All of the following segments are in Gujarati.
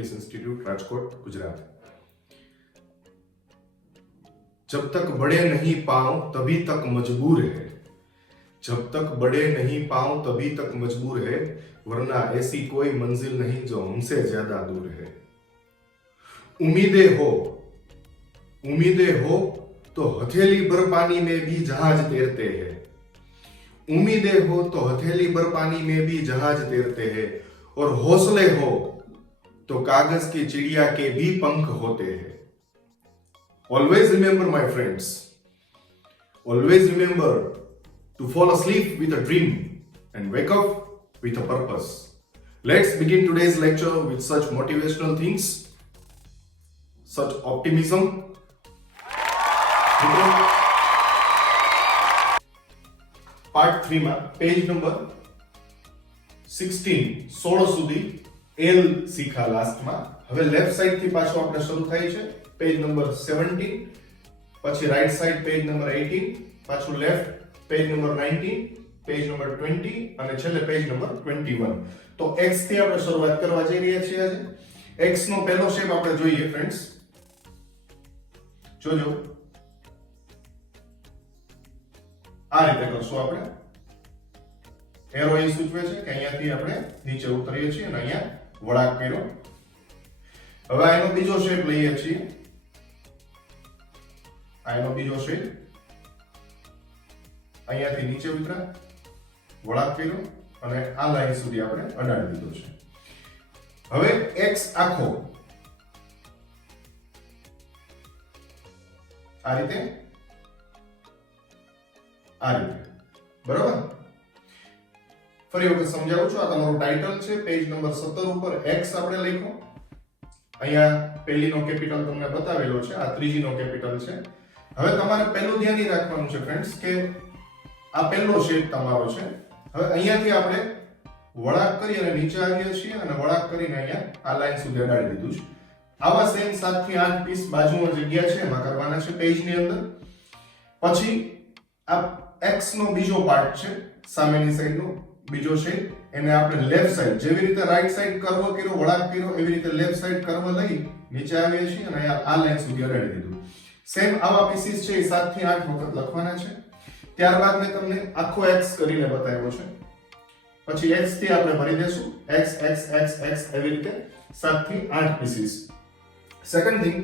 English institute Rajkot Gujarat. जब तक बढ़े नहीं पांव तभी तक मजबूर है, जब तक बढ़े नहीं पांव तभी तक मजबूर है, वरना ऐसी कोई मंजिल नहीं जो हमसे ज्यादा दूर है। उम्मीदें हो तो हथेली भर पानी में भी जहाज तैरते हैं, उम्मीदें हो तो हथेली भर पानी में भी जहाज तैरते हैं, और हौसले हो तो कागज की चिड़िया के भी पंख होते हैं। Always remember, my friends, always remember to fall asleep with a dream and wake up with a purpose. Let's begin today's lecture with such motivational things, such optimism. Part 3 માં પેજ નંબર 16 સુધી એલ શીખા લાસ્ટમાં। હવે લેફ્ટ સાઈડ થી પાછો આપણે શરૂ થાય છે, પેજ નંબર 17, પછી રાઈટ સાઈડ પેજ નંબર 18, પાછું left page number 19, page number 20 અને છેલ્લે પેજ નંબર 21। તો x થી આપણે શરૂઆત કરવા જઈ રહ્યા છીએ આજે। x નો પહેલો શેપ આપણે જોઈએ ફ્રેન્ડ્સ, જોજો આ રીતે કરશું આપણે। એરો એ સૂચવે છે કે અહીંયાથી આપણે નીચે ઉતરીએ છીએ અને અહીંયા વળાંક કર્યો। હવે આનો બીજો શેપ લઈએ છીએ, આનો બીજો શેપ અહીંયાથી નીચે ઉતરા, વળાંક કર્યો અને આ લાઈન સુધી આપણે અડાડી દીધો છે। હવે x આખો આ રીતે બરાબર। ફરી વખત સમજાવું છું, આ તમારું ટાઇટલ છે, પેજ નંબર 17 ઉપર x આપણે લખ્યો, અહીંયા પહેલીનો કેપિટલ તમને બતાવેલો છે, આ ત્રીજીનો કેપિટલ છે। હવે તમારે પહેલું ધ્યાન એ રાખવાનું છે ફ્રેન્ડ્સ કે આ પહેલો શેપ તમારો છે। હવે અહીંયાથી આપણે વળાંક કરી અને નીચે આવીએ છીએ અને વળાંક કરીને અહીંયા આ લાઈન સુધી અડાડી દીધું છે। આવા સેમ 7 થી 8 પીસ બાજુમાં જગ્યા છે એમાં કરવાના છે પેજની અંદર। પછી આ x નો બીજો પાર્ટ છે, સામેની સાઈડનો બીજો શેપ, એને આપણે લેફ્ટ સાઈડ જેવી રીતે રાઈટ સાઈડ કર્વ કર્યો, વળાંક કર્યો, એવી રીતે લેફ્ટ સાઈડ કર્વ લઈ નીચે આવીએ છીએ અને આ લાઈન સુધી અડાડી દીધું। સેમ આવા પીસીસ છે એ 7 થી 8 વખત લખવાના છે। ત્યારબાદ મેં તમને આખો x કરીને બતાવ્યો છે, પછી x થી આપણે ભરી દેશું x x x x એવી રીતે 7 થી 8 પીસીસ। સેકન્ડ થિંગ,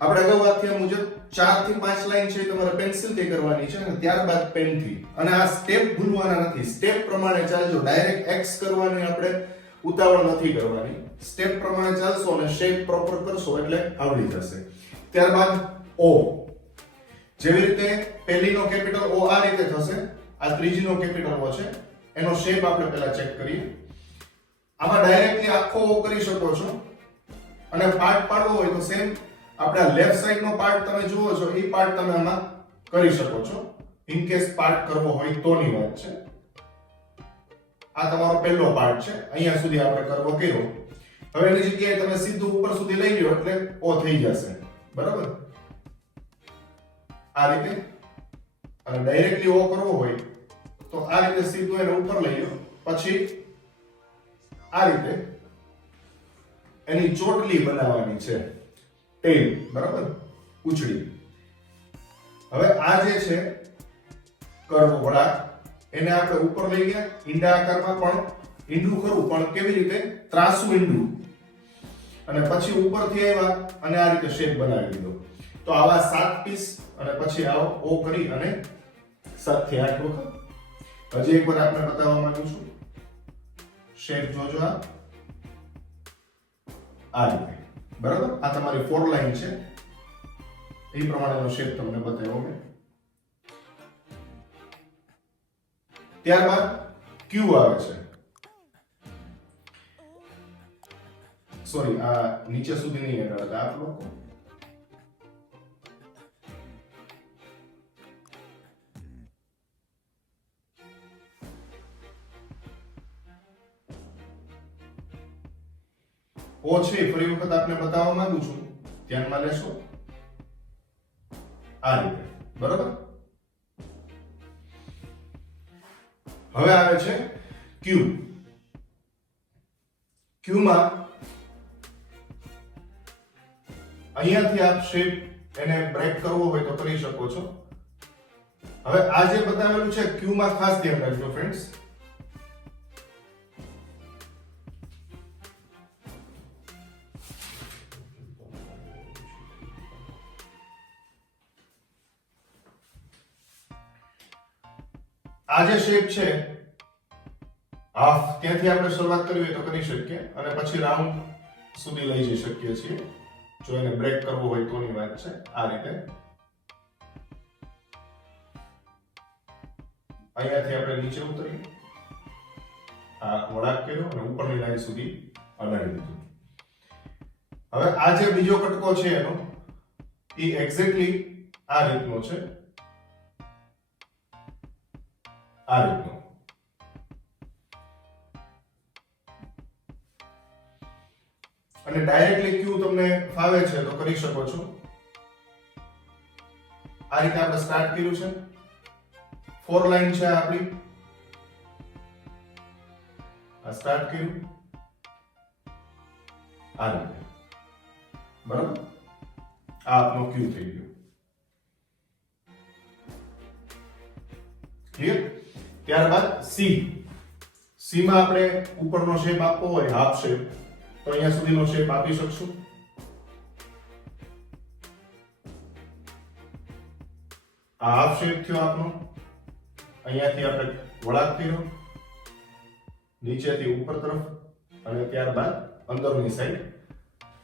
આપણે અગાઉ વાત થયા મુજબ 4 થી 5 લાઈન છે તમારે પેન્સિલ થી કરવાની છે અને ત્યારબાદ પેન થી, અને આ સ્ટેપ ભૂલવાના નથી, સ્ટેપ પ્રમાણે ચાલજો, ડાયરેક્ટ x કરવાની આપણે ઉતાવળ નથી કરવાની, સ્ટેપ પ્રમાણે ચાલશો અને શેપ પ્રોપર કરશો એટલે આવડી જશે। ત્યારબાદ o, જેવી રીતે પહેલીનો કેપિટલ o આ રીતે થશે, આ ત્રીજીનો કેપિટલ o છે, એનો શેપ આપણે પહેલા ચેક કરીએ। આમાં ડાયરેક્ટલી આખો o કરી શકો છો અને પાર્ટ પાડવો હોય તો સેમ આપણે લેફ્ટ સાઈડ નો પાર્ટ તમે જુઓ છો એ પાર્ટ તમે આમાં કરી શકો છો, ઇન કેસ પાર્ટ કરવો હોય તોની વાત છે। આ તમારો પહેલો પાર્ટ છે, અહીંયા સુધી આપણે કરવો કર્યો। હવે એની જગ્યાએ તમે સીધું ઉપર સુધી લઈ લ્યો એટલે ઓ થઈ જશે, બરાબર। આ રીતે, અને ડાયરેક્ટલી ઓ કરવો હોય તો આ રીતે સીધું એને ઉપર લઈ લો, પછી આ રીતે એની ચોટલી બનાવવાની છે, ટેલ, બરાબર, ઉછળી। હવે આ જે છે કર્વ વળાંક, એને આપણે ઉપર લઈ ગયા, ઈંડા આકારમાં પણ ઈંડું ખરું પણ કેવી રીતે, ત્રાસુ ઈંડું, અને પછી ઉપરથી આવ્યા અને આ રીતે શેપ બનાવી દીધો। તો આવા 7 પીસ અને પછી આવો ઓ કરી અને 7 થી 8 વખત। હજી એકવાર આપણે બતાવવા માંગુ છું, શેપ જોજો આ રીતે, બરાબર। આ તમારી 4 લાઈન છે, એ પ્રમાણેનો શેપ તમને બતાવ્યો મેં। ત્યારબાદ Q આવે છે, સોરી આ નીચે સુધી નહીં અડાડતા આપ લોકો, ઓ છે ફરી વખત આપને બતાવવા માંગુ છું, ધ્યાનમાં લેશો આ રીતે, બરાબર। હવે આવે છે Q, Q માં અહીંયાથી આપ શેપ એને બ્રેક કરવો હોય તો કરી શકો છો. હવે આ જે બતાવેલું છે ક્યુ માં ખાસ ધ્યાન રાખજો ફ્રેન્ડ્સ. આ જે શેપ છે હાફ, ત્યાંથી આપણે શરૂઆત કરવી હોય તો કરી શકીએ અને પછી રાઉન્ડ સુધી લઈ જઈ શકીએ છીએ. જો એને બ્રેક કરવો હોય તોની વાત છે. આ રીતે અહીંયાથી આપણે નીચે ઉતરીએ, આ વળાંક કર્યો અને ઉપરની લાઈન સુધી અડાડી દીધું. હવે આ જે બીજો કટકો છે એનો એ એક્ઝેક્ટલી આ રીતનો છે, આ રીતનો. અને ડાયરેક્ટલી ક્યુ તમને ફાવે છે તો કરી શકો છો. આ રીતે આપણે સ્ટાર્ટ કર્યું છે. 4 લાઈન છે આપણી. આ સ્ટાર્ટ કર્યું આ રીતે, બરાબર. આ આપનો ક્યુ થઈ ગયો. ક્લિયર? ત્યારબાદ સી. સી માં આપણે ઉપરનો શેપ આપવો હોય હાફ શેપ તો અહીંયા સુધીનો શેપ આપી શકશું. આ હાફ શેપ થયો આપનો. અહીંયાથી આપણે વળાંક કર્યો નીચેથી ઉપર તરફ અને ત્યારબાદ અંદરની સાઈડ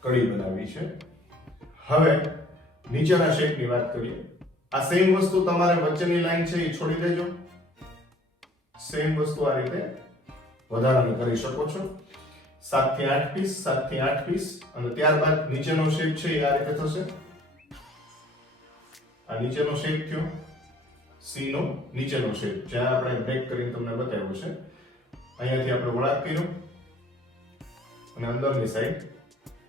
કડી બનાવી છે. હવે નીચેના શેપની વાત કરીએ. આ સેમ વસ્તુ તમારે વચ્ચેની લાઈન છે એ છોડી દેજો. સેમ વસ્તુ આ રીતે વધારાની કરી શકો છો. 7 થી 8 પીસ, 7 થી 8 પીસ અને ત્યારબાદ નીચેનો શેપ છે એ આ રીતે થશે. આ નીચેનો શેપ થયો સી નો નીચેનો શેપ, જ્યાં આપણે બ્રેક કરીને તમને બતાવ્યો છે. અહીંયાથી આપણે વળાંક કર્યો અને અંદરની સાઈડ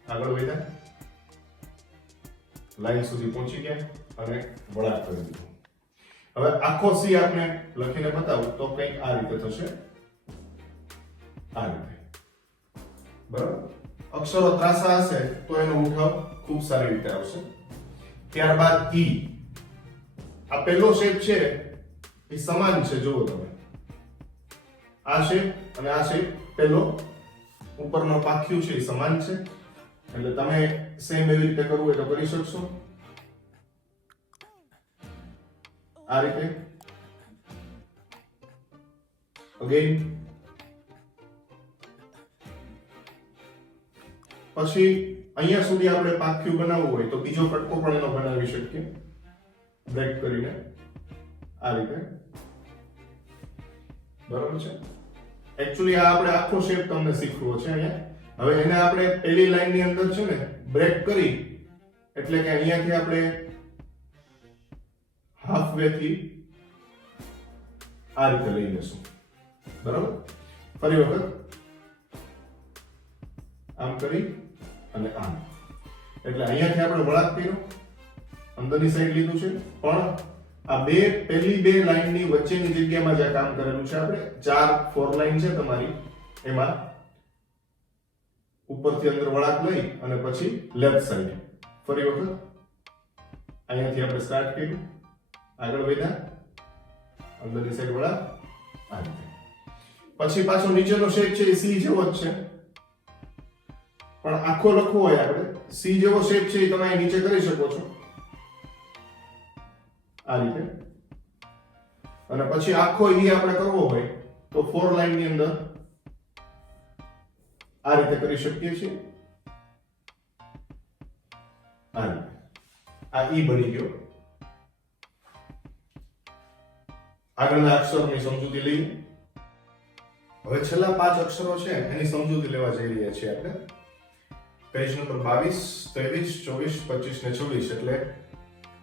આગળ વધ્યા, લાઈન સુધી પહોંચી ગયા અને વળાંક કરી દીધો. હવે આખો સી આપણે લખીને બતાવું તો કંઈક આ રીતે થશે, આ રીતે, બરાબર. અક્ષરો ત્રાસા હશે તો એનો ઉઠાવ ખૂબ સારી રીતે આવશે. ત્યારબાદ ઈ. આ પહેલો શેપ છે એ સમાન છે, જુઓ તમે. આ શેપ અને આ શેપ પહેલો ઉપરનો પાખ્યું છે એ સમાન છે, એટલે તમે સેમ એવી રીતે કરવું હોય તો કરી શકશો. આ રીતે અગેન. પછી અહીંયા સુધી આપણે પાખ્યું બનાવવું હોય તો બીજો કટકો પણ એનો બનાવી શકીએ બ્રેક કરીને, આ રીતે, બરાબર છે. એકચ્યુઅલી આ આપણે આખો શેપ તમને શીખવો છે અહીંયા. હવે એને આપણે પહેલી લાઈન ની અંદર છે ને બ્રેક કરી એટલે કે અહીંયાથી આપણે હાફ વે થી આ રીતે લઈ લેશું, બરાબર. ફરી વખત આમ કરી અને આમ, એટલે અહીંયાથી આપણે વળાંક કર્યો, અંદરની સાઈડ લીધું છે. પણ આ પહેલી બે લાઈનની વચ્ચેની જગ્યામાં જે કામ કરેલું છે આપણે 4 લાઈન છે તમારી, એમાં ઉપરથી અંદર વળાંક લઈ અને પછી લેફ્ટ સાઈડ ફરી વખત અહીંયાથી આપણે સ્ટાર્ટ કર્યું, આગળ વધ્યા, અંદરની સાઈડ વળાંક, આ રીતે. પછી પાછો નીચેનો શેપ છે એ સી જેવો જ છે, પણ આખો લખવો હોય આપણે સી જેવો શેપ છે એ તમે નીચે કરી શકો છો, આ રીતે. અને પછી આખો ઈ આપણે કરવો હોય તો 4 લાઈન ની અંદર આ રીતે કરી શકીએ છીએ, આ રીતે. આ ઈ બની ગયો. આગળના અક્ષરની સમજૂતી લઈએ. હવે છેલ્લા 5 અક્ષરો છે એની સમજૂતી લેવા જઈ રહ્યા છીએ આપણે. પેજ નંબર 22, 23, 24, 25 ને 26, એટલે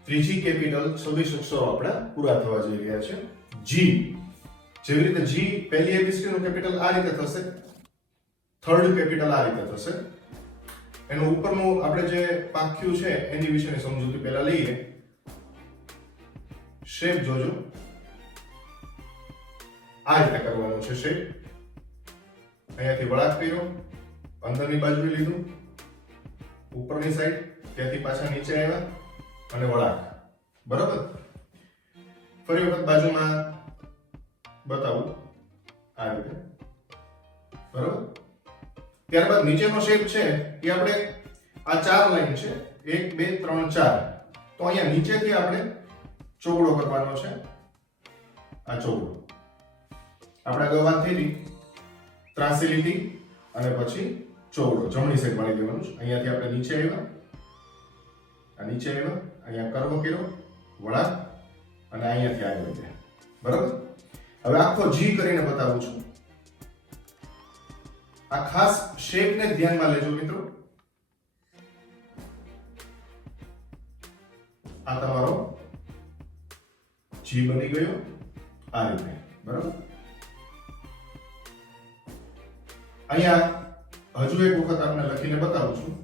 ત્રીજી કેપિટલ 26 અક્ષરો આપણે પૂરા થવા જઈ રહ્યા છે. જી. જેવી રીતે જી પહેલી એબીસીડી નું કેપિટલ આ રીતે થશે, થર્ડ કેપિટલ આ રીતે થશે. એનું ઉપરનું આપણે જે પાખ્યું છે એની વિશેની સમજૂતી પહેલા લઈએ. શેપ જોજો, આ રીતે કરવાનો છે શેપ. અહીંયાથી વળાંક કર્યો, અંદરની બાજુએ લીધું, ઉપરની સાઈડ, ત્યાંથી પાછા નીચે આવ્યા અને વળાંક. બરાબર. ફરી વખત બાજુમાં બતાવું આ રીતે. બરાબર. ત્યારબાદ નીચેનો શેપ છે એ આપણે આ 4 લાઈન છે 1 2 3 4, તો અહીંયા નીચેથી આપણે ચોગડો કરવાનો છે. આ ચોગડો આપણે અગાઉ વાત થઈ હતી, ત્રાસી લીટી અને પછી ચોગડો જમણી સાઈડ વાળી દેવાનું છે. અહીંયાથી આપણે નીચે આવ્યા, આ નીચે આવ્યા, અહીંયા કર્વ કર્યો, વળાંક અને અહીંયાથી આગળ ગયા. બરાબર. હવે આખો જી કરીને બતાવું છું. આ ખાસ શેપને ધ્યાનમાં લેજો મિત્રો. આ તમારો જી બની ગયો આ રીતે. બરાબર. અહીંયા હજુ એક વખત આપણે લખીને બતાવું છું.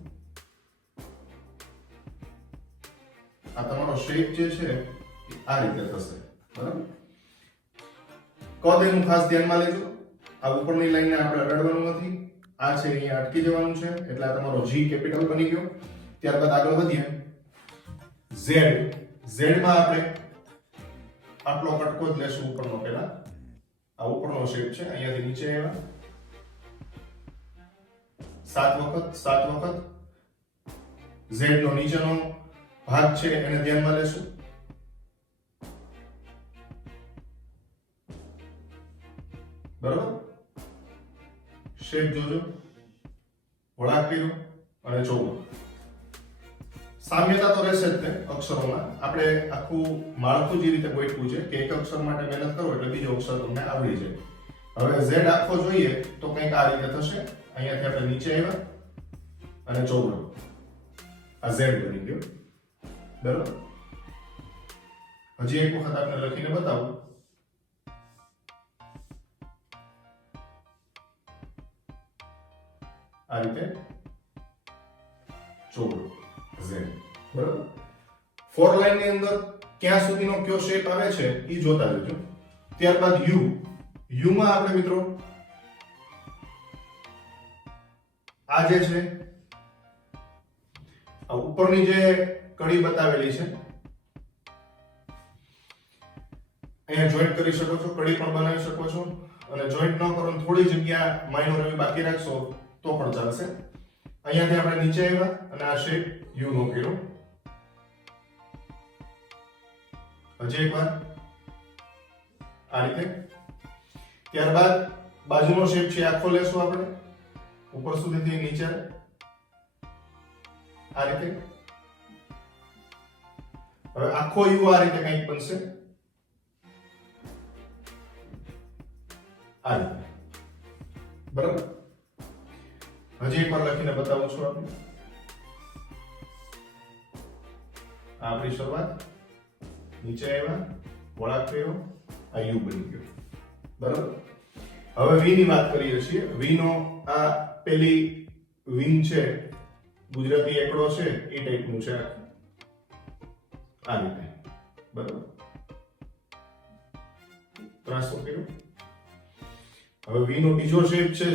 આ તમારો શેપ જે છે આ રીતે થશે. બરાબર. કદ એનું ખાસ ધ્યાનમાં લેજો. આ ઉપરની લાઈનને આપણે રડવાનું નથી. આ છે અહીંયા અટકી જવાનું છે, એટલે આ તમારો જી કેપિટલ બની ગયો. ત્યારબાદ આગળ વધીએ. ઝેડ. ઝેડમાં આપણે આટલો કટકો જ લેશું ઉપરનો. પહેલા આ ઉપરનો શેપ છે, અહીંયાથી નીચે આવ્યા 7 વખત. ઝેડ નો નીચેનો ભાગ છે એને ધ્યાનમાં લેશું. બરાબર. શેપ જોજો, વળાંક કર્યો અને ચોગડો. સામ્યતા તો રહેશે જ તે અક્ષરોમાં. આપણે આખું માળખું જે રીતે ગોઠવું છે કે એક અક્ષર માટે મહેનત કરો એટલે બીજો અક્ષર તમને આવડી જાય. હવે ઝેડ આખો જોઈએ તો કંઈક આ રીતે થશે. અહીંયાથી આપણે નીચે આવ્યા અને ચોગડો. આ ઝેડ બની ગયો. બરાબર. હજી એક વખત આપણે લખીને બતાવું. આ રીતે ચોગડો ઝેડ. બરાબર. 4 લાઈન ની અંદર ક્યાં સુધીનો કયો શેપ આવે છે એ જોતા રહેજો. ત્યારબાદ યુ. યુ માં આપણે મિત્રો આ જે છે આ ઉપરની જે કડી બતાવેલી છે અહીંયા જોઈન્ટ કરી શકો છો, કડી પણ બનાવી શકો છો. અને જોઈન્ટ ન કરો થોડી જગ્યા માઇનોર એવી બાકી રાખશો તો પણ ચાલશે. અહીંયાથી આપણે નીચે આવ્યા અને આ શેપ યુ નો કર્યો. હજી એકવાર આ રીતે. ત્યારબાદ બાજુનો શેપ છે આખો લેશું આપણે ઉપર સુધીથી નીચે આ રીતે. હવે આખો યુ આ રીતે કંઈક બનશે. આ રીતે. બરાબર. હજી એકવાર લખીને બતાવું છું આપણે. આપણી શરૂઆત, નીચે આવ્યા, વળાંક કર્યો, આ યુ બની ગયો. બરાબર. હવે વી ની વાત કરીએ છીએ. વી નો આ પેલી વિંગ છે, ગુજરાતી એકડો છે એ ટાઈપનું છે આ રીતે. બરાબર. ત્રાસો કર્યો. હવે વી નો બીજો શેપ છે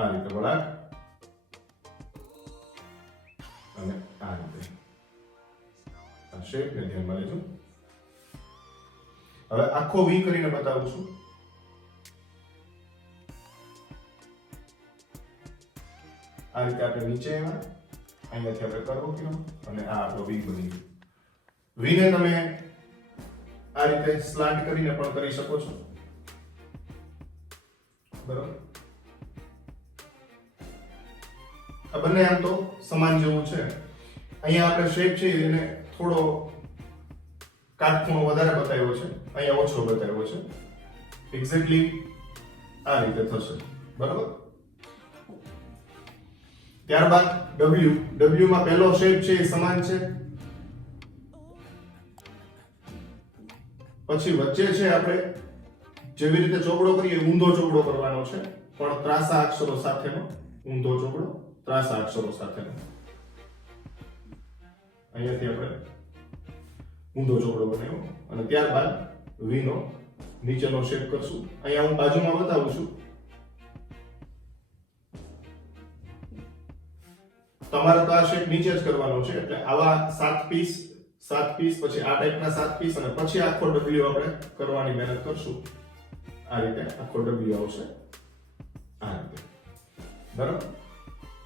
આ રીતે વળાંક અને આ રીતે. આ શેપ ને ધ્યાનમાં લેજો. હવે આખો વી કરીને બતાવું છું. આ રીતે આપણે નીચે આવ્યા, અહીંયાથી આપણે કર્વ કર્યો અને આ આપણો વી બની ગયો. વી ને તમે આ રીતે સ્લાન્ટ કરીને પણ કરી શકો છો. બરાબર. આ બંને આમ તો સમાન જેવું છે. અહીંયા આપણે શેપ છે એને થોડો કાટખૂણો વધારે બતાવ્યો છે, અહીંયા ઓછો બતાવ્યો છે. એક્ઝેક્ટલી આ રીતે થશે. બરાબર. ત્યારબાદ ડબલ્યુ. ડબલ્યુ માં પહેલો શેપ છે એ સમાન છે. પછી વચ્ચે છે આપણે જેવી રીતે ચોકડો કરીએ ઊંધો ચોકડો કરવાનો છે, પણ ત્રાસા અક્ષરો સાથેનો ઊંધો ચોકડો, ત્રાસા અક્ષરો સાથેનો. અહીંયાથી આપણે ઊંધો ચોકડો બનાવ્યો અને ત્યારબાદ વી નો નીચેનો શેપ કરશું. અહીંયા હું બાજુમાં બતાવું છું. તમારે તો આ શેપ નીચે જ કરવાનો છે, એટલે આવા 7 પીસ પછી આ ટાઈપના 7 પીસ અને પછી આખો W આપણે કરવાની મહેનત કરશું. આ રીતે આખો W આવશે આ રીતે. બરાબર?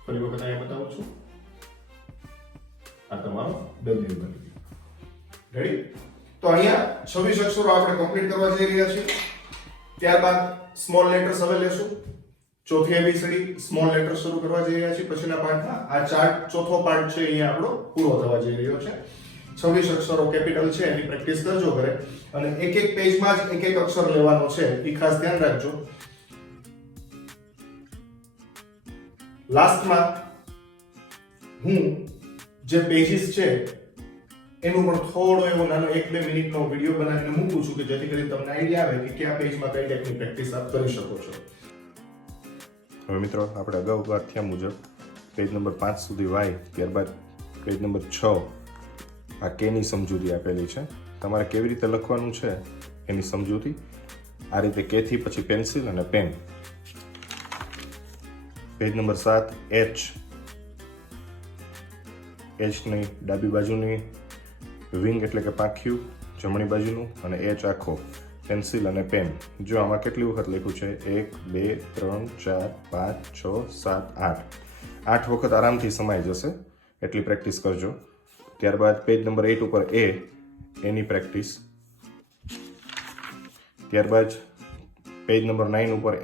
ફરી વખત અહીંયા બતાવું છું. આ તમારો W બની ગયો. રેડી? તો અહીંયા 26 અક્ષરો આપણે કમ્પ્લીટ કરવા જઈ રહ્યા છીએ. ત્યારબાદ સ્મોલ લેટર્સ હવે લેશું. ચોથી એબીસીડી સ્મોલ લેટર શરૂ કરવા જઈ રહ્યા છીએ. પછીના પાર્ટમાં આ ચાર્ટ ચોથો પાર્ટ છે અહીંયા આપણો પૂરો થવા જઈ રહ્યો છે. 26 અક્ષરો કેપિટલ છે એની પ્રેક્ટિસ કરજો ઘરે, અને એક એક પેજમાં જ એક એક અક્ષર લેવાનો છે એ ખાસ ધ્યાન રાખજો. લાસ્ટમાં હું જે પેજીસ છે એનું પણ થોડો એવો નાનો 1-2 મિનિટનો વિડીયો બનાવીને મૂકું છું કે જેથી કરીને તમને આઈડિયા આવે કે કયા પેજમાં કઈ ટાઈપની પ્રેક્ટિસ આપ કરી શકો છો. હવે મિત્રો આપણે અગાઉ વાત થયા મુજબ પેજ નંબર 5 સુધી વાય, ત્યારબાદ પેજ નંબર 6 આ કેની સમજૂતી આપેલી છે. તમારે કેવી રીતે લખવાનું છે એની સમજૂતી આ રીતે કેથી પછી પેન્સિલ અને પેન. પેજ નંબર 7 એચ ની ડાબી બાજુની વિંગ એટલે કે પાંખિયું જમણી બાજુનું અને એચ આખો પેન્સિલ અને પેન. જો આમાં કેટલી વખત લખ્યું છે 1 2 3 4 5 6 7 8 વખત આરામથી સમાઈ જશે એટલી પ્રેક્ટિસ કરજો. ત્યારબાદ પેજ નંબર 8 ઉપર એની પ્રેક્ટિસ. ત્યારબાદ પેજ નંબર 9 ઉપર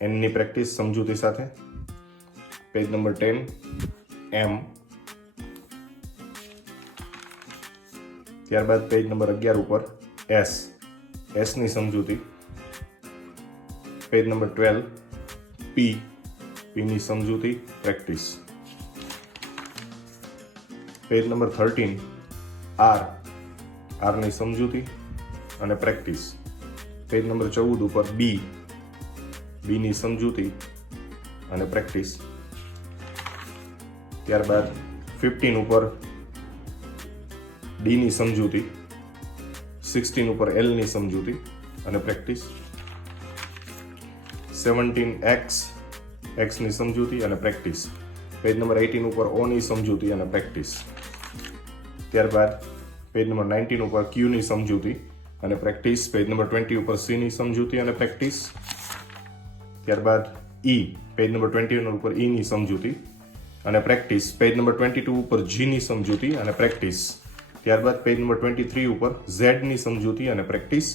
એનની પ્રેક્ટિસ સમજૂતી સાથે. પેજ નંબર 10 એમ. ત્યારબાદ પેજ નંબર 11 ઉપર એસની સમજૂતી. પેજ નંબર 12 પીની સમજૂતી પ્રેક્ટિસ. પેજ નંબર 13 આરની સમજૂતી અને પ્રેક્ટિસ. પેજ નંબર 14 ઉપર બીની સમજૂતી અને પ્રેક્ટિસ. ત્યારબાદ 15 ઉપર ડીની સમજૂતી. 16 ઉપર એલની સમજૂતી અને પ્રેક્ટિસ. 17 એક્સની સમજૂતી અને પ્રેક્ટિસ. પેજ નંબર 18 ઉપર ઓની સમજૂતી અને પ્રેક્ટિસ. ત્યારબાદ પેજ નંબર 19 ઉપર ક્યુની સમજૂતી અને પ્રેક્ટિસ. પેજ નંબર 20 ઉપર સીની સમજૂતી અને પ્રેક્ટિસ. ત્યારબાદ પેજ નંબર 21 ઉપર ઈની સમજૂતી અને પ્રેક્ટિસ. પેજ નંબર 22 ઉપર જીની સમજૂતી અને પ્રેક્ટિસ. ત્યારબાદ પેજ નંબર 23 ઉપર ઝેડની સમજૂતી અને પ્રેક્ટિસ.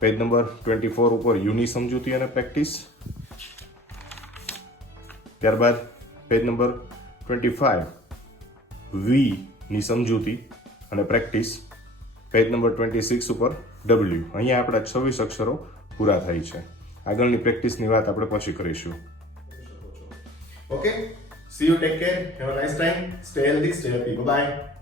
પેજ નંબર 24 ઉપર યુની સમજૂતી અને પ્રેક્ટિસ. ત્યારબાદ પેજ નંબર 25 વીની સમજૂતી અને પ્રેક્ટિસ. પેજ નંબર 26 ઉપર ડબલ્યુ. અહીંયા આપણા 26 અક્ષરો પૂરા થાય છે. આગળની પ્રેક્ટિસની વાત આપણે પછી કરીશું. Okay, see you, take care, have a nice time, stay healthy, stay happy, by.